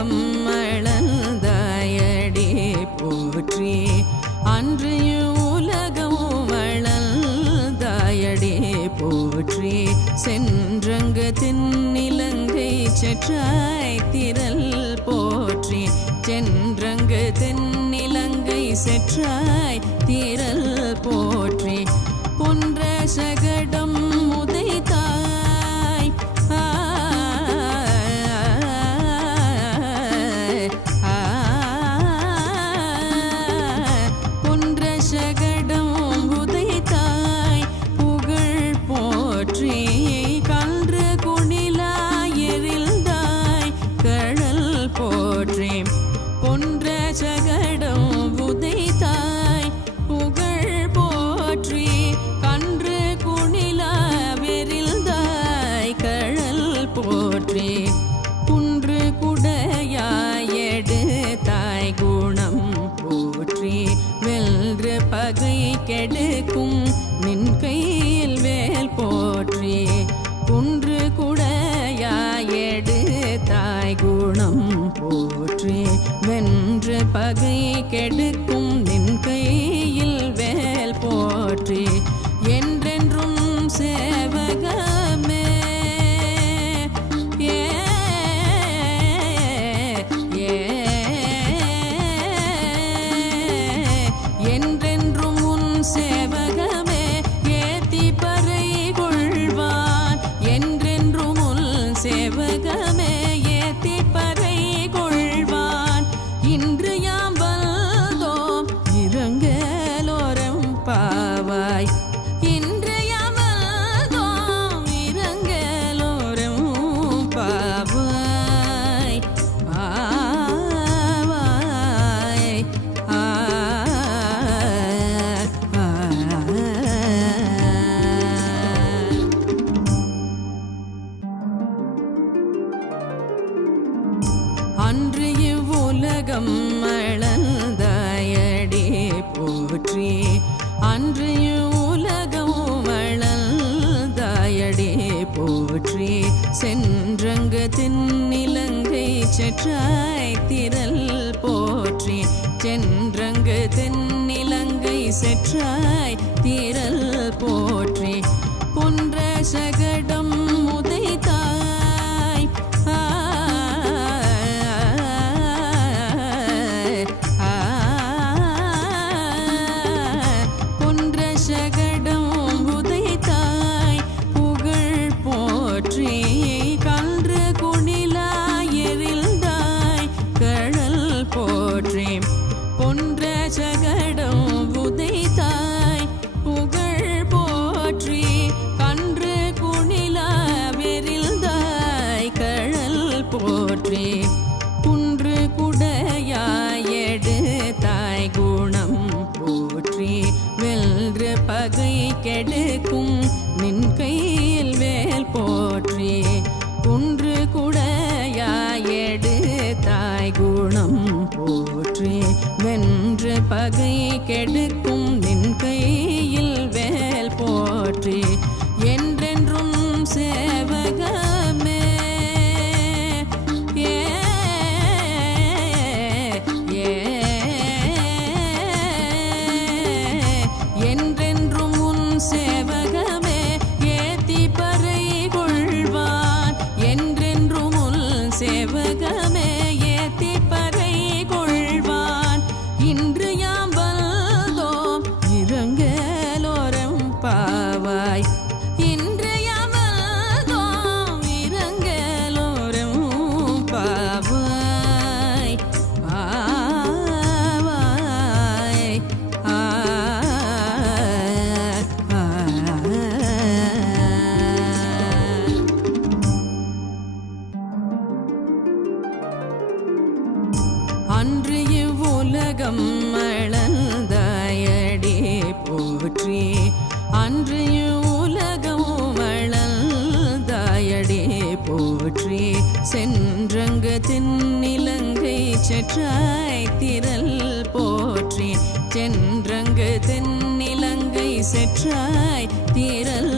அங்கம் மளந்தாயடி போற்றி. அன்றையும் உலகம் வளந்தாயடி போற்றி. சென்றங்க தென்னிலங்கை செற்றாய் திரல் போற்றி. சென்றங்க தென்னிலங்கை செற்றாய் திரல் போற்றி. பொன்ற சகடம் அன்று இவ்வுலகம் மளந்தாயடி போற்றி. அன்று இவ்வுலகம் மளந்தாயடி போற்றி. சென்றங்கு தின்னிலங்கை செற்றாய் திரல் போற்றி. சென்றங்கு தென்னிலங்கை செற்றாய் திரல் போற்றி. புன்ற சக குணம் போற்றி. வென்று பகை கெடுக்கும் நின் கையில் வேல் போற்றி. செற்றாய் தேரல்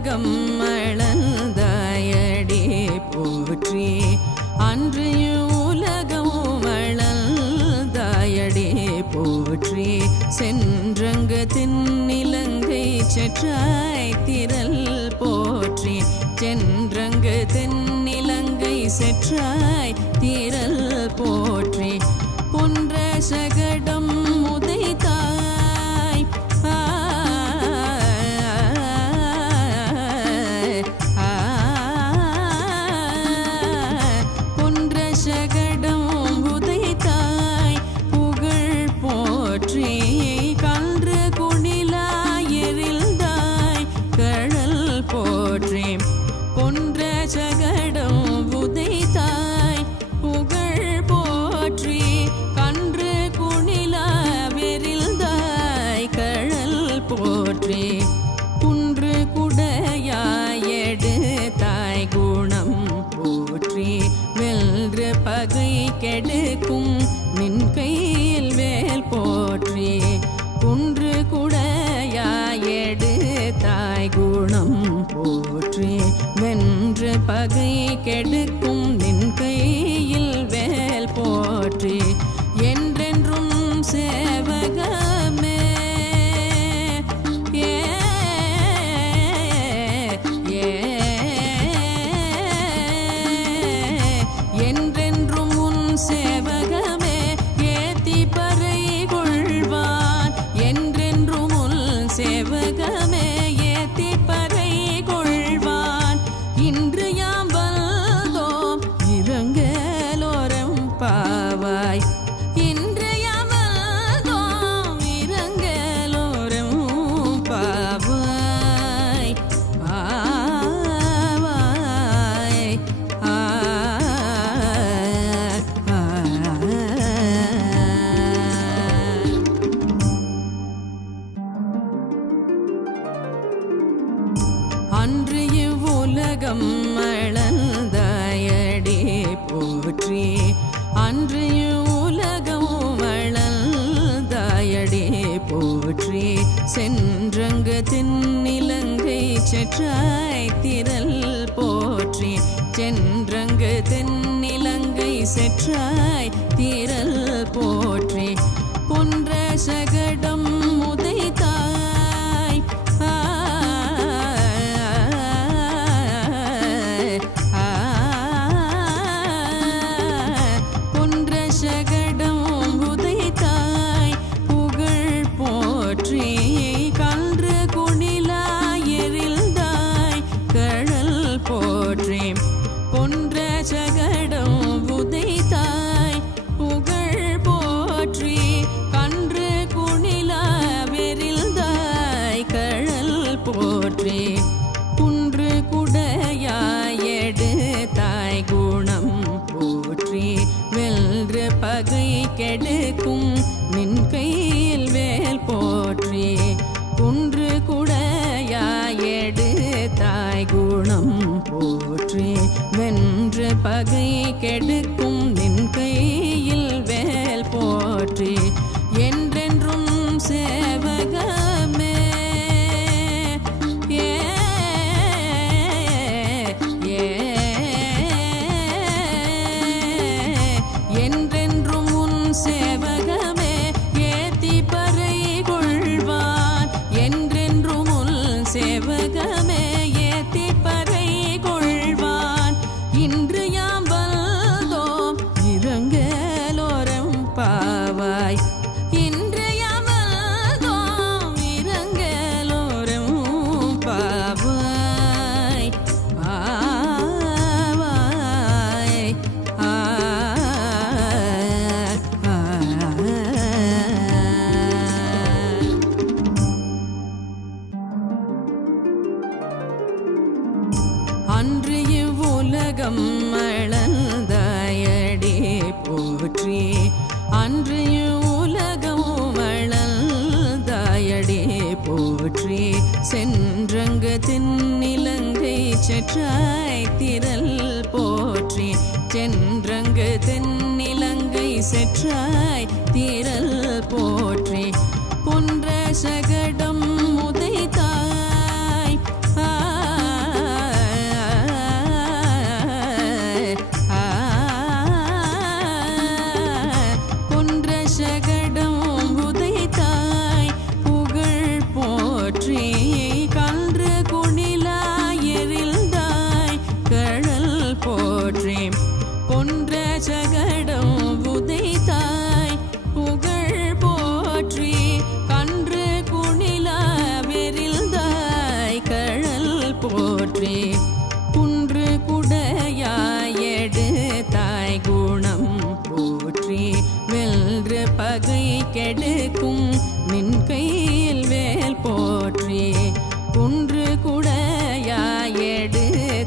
உலகம் மளந்தாயடி போற்றி. அன்று உலகம் மளந்தாயடி போற்றி. சென்றங்க தென்னிலங்கை செற்றாய் திரல் போற்றி. சென்றங்க தென்னிலங்கை செற்றாய் திரல் போற்றி. பொன்ற சக chega. குணம் போற்றி. வென்று பகை கெடுக்கும் நின் கையில் வேல் போற்றி. பெற்றாய் தீரல் போற்றி பொன்ற சக அன்று இவ்வுலகம் மளந்தாயடி போற்றி. அன்று இவ்வுலகம் மளந்தாயடி போற்றி. சென்றங்க தென்னிலங்கை செற்றாய் திரல் போற்றி. சென்றங்க தென்னிலங்கை செற்றாய் திரல் போற்றி. பொன்ற சகடம்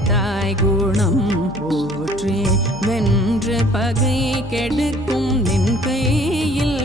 தாய் குணம் போற்றி வென்ற பகை கெடுக்கும் நின் கையில்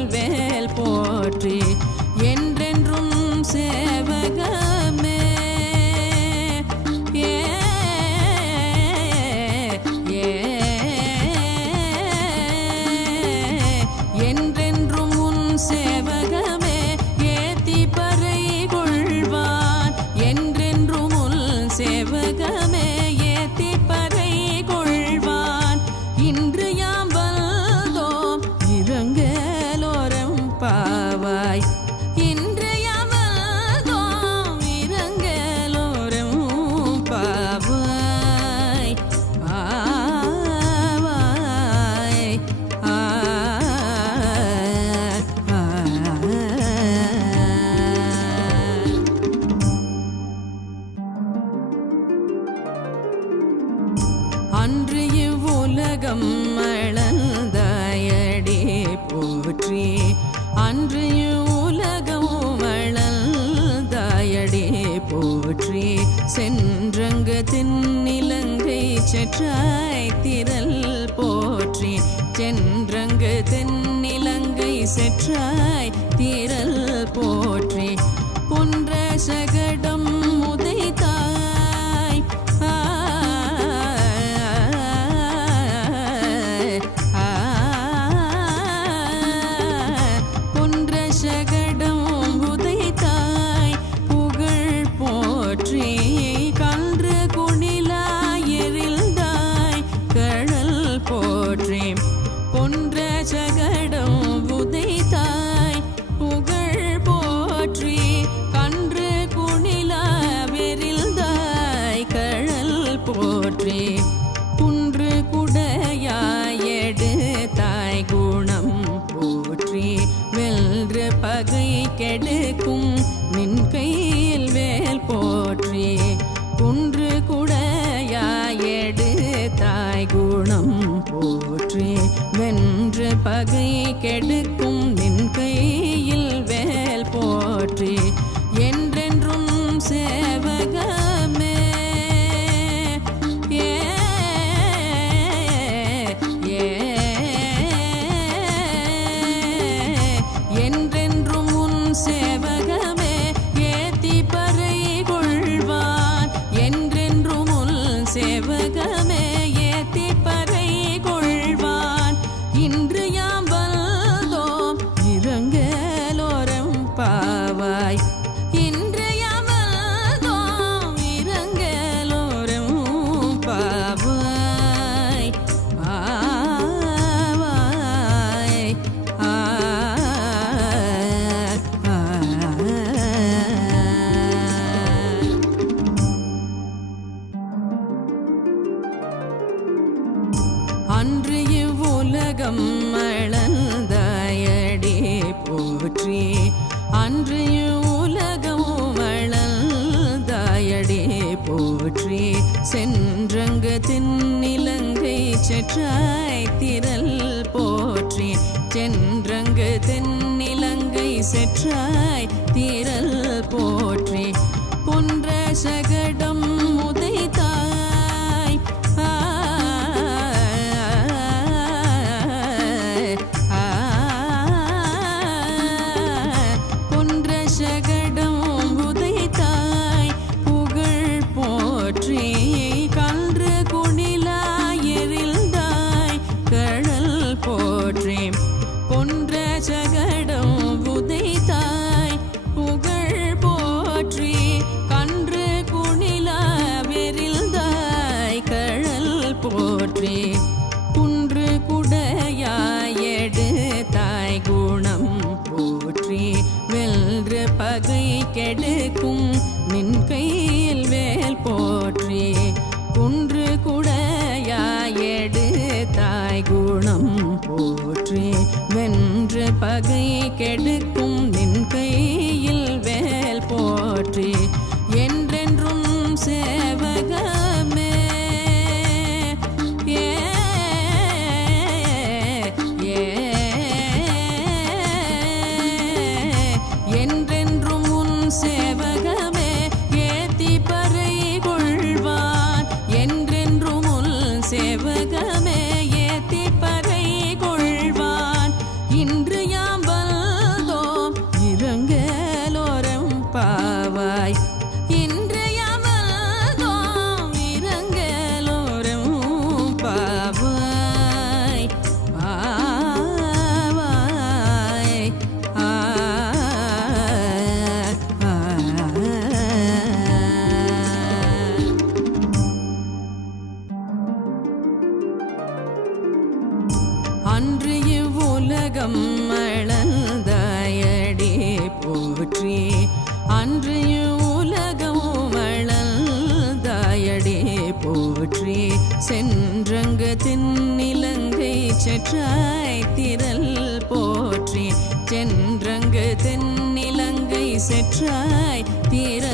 போற்றி சென்றங்கு தென்னிலங்கை செற்றாய் தீ அன்று இவ்வுலகம் மளந்தயடி போற்றி. அன்று இவ்வுலகம் மளந்தயடி போற்றி. சென்றங்க தென்னிலங்கை செற்றாய் திரல் போற்றி. சென்றங்கு தென்னிலங்கை செற்றாய் திரல் போற்றி. பகை கெடுக்கும் தென்னிலங்கை செற்றாய்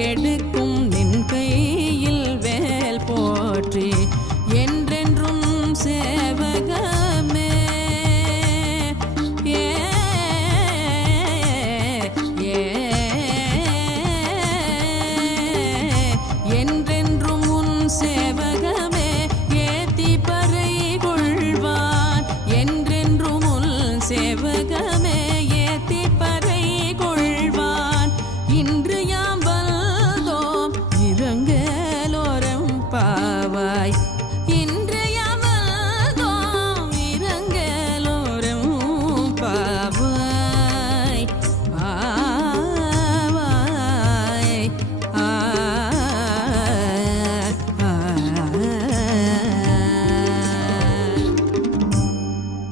பகை